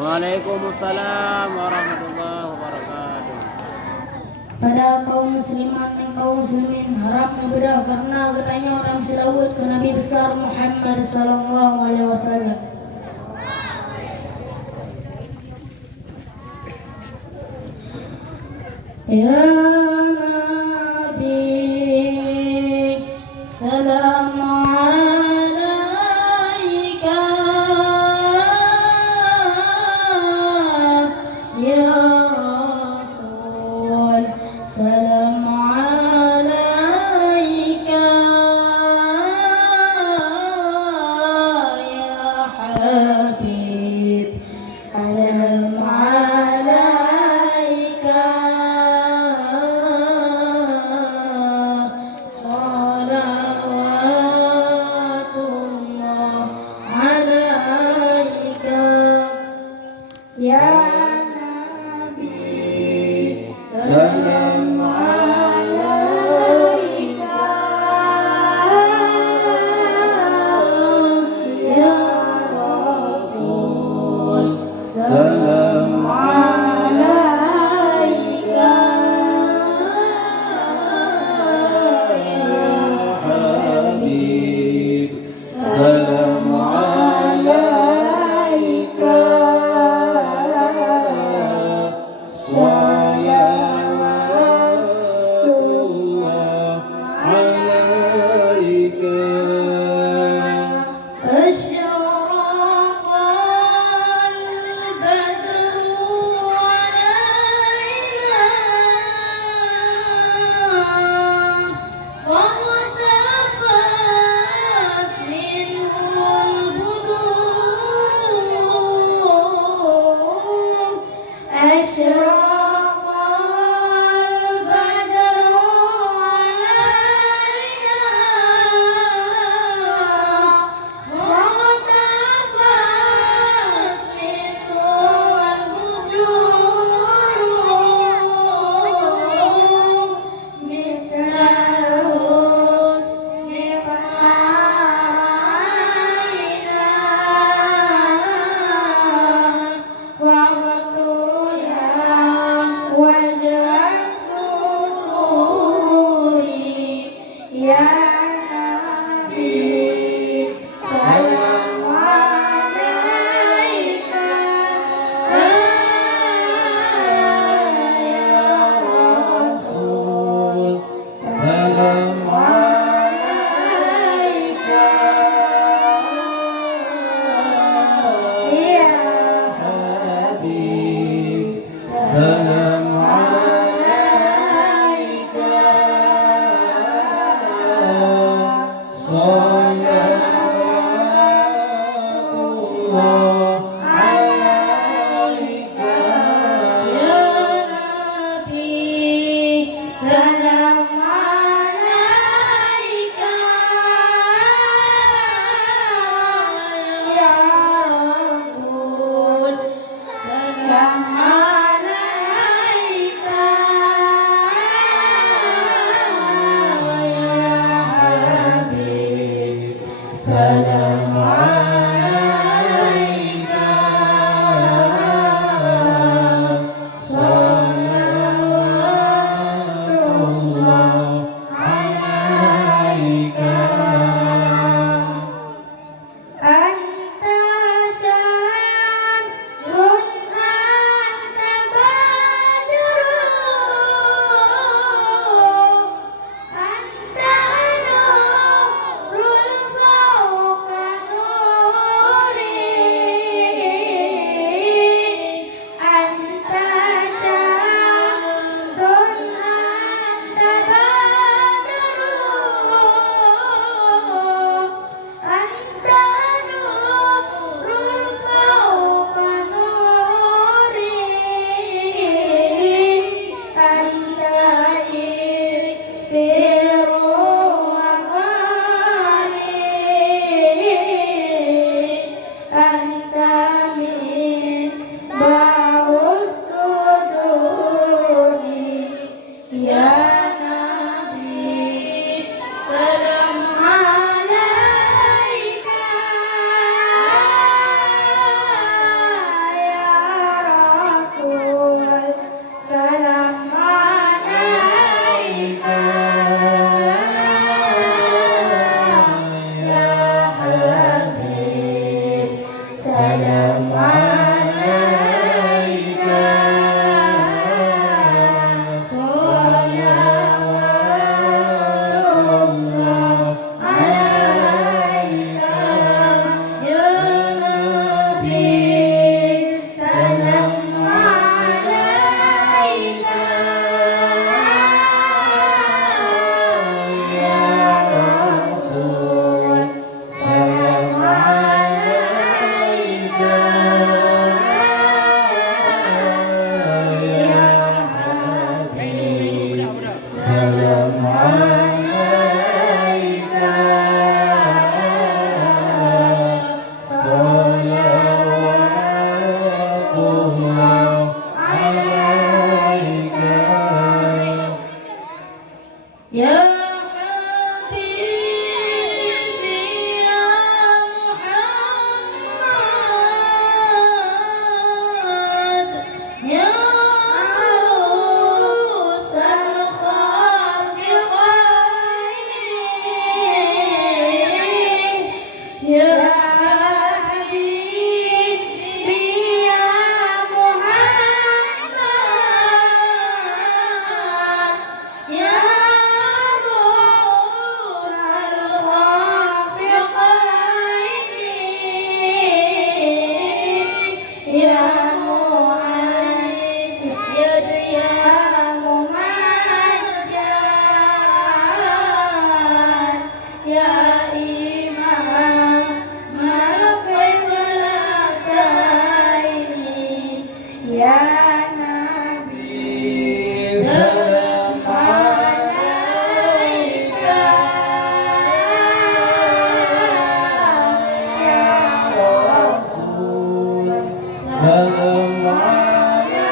Waalaikumsalam warahmatullahi wabarakatuh. Pada kaum musliman dan kaum muslimin harap ibadah karena katanya orang silawat ke Nabi besar Muhammad sallallahu alaihi wasallam. Ya Nabi salam alaika ya Rasul salam alaika ya Habib salam alaika salawatullah alaika ya Nabi salam alaika ya Rasul salam alaika ya Habib, salam alaika. Salawatullah alaika. أشرق البدر علينا فاغتفت منه البدور أشرق البدر علينا فاغتفت منه البدور مثل حسنك رأينا وغطيا وجه سروري يا نبي سلام عليك يا رسول Salam alaika يا Habib, salam alaika. Salawatullah alaika. Ya Nabi salam alaika ya Rasul salam alaika ya Habib salam alaika salawatullah alaika anta syamsun anta badrun anta nurul fawqa nuri anta syamsun anta badrun anta nurul fawqa nuri anta iksiru amali anta misbahus suduri ya Nabi salam alaika ya Salatullah alaika Ya Habibi ya Muhammad Ya Arusal Khafiqain Ya Habibi ya Muhammad Ya Ya Mu'ad ya Mumasyar Ya Imam Malakaini Ya Nabi Salam alaika Ya Rasul Salam alaika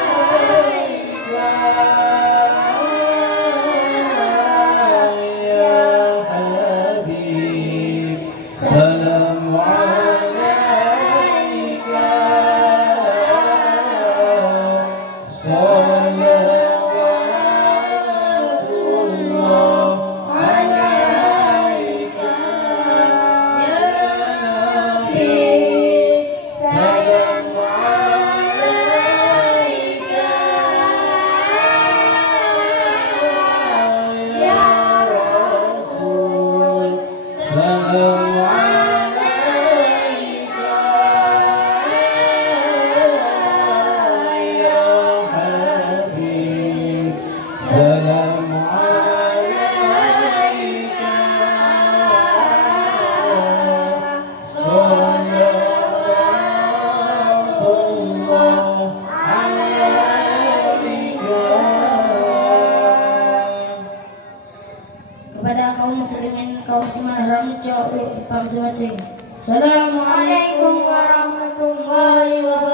ya Habib Salam alaika Salawatullah alaika Ya Nabi Salam alaika ya Rasul Salam alaika ya Habib Salam alaika Salawatullah alaika kepada kaum muslimin, kaum muslimat haram jawab masing-masing. Assalamualaikum warahmatullahi wabarakatuh.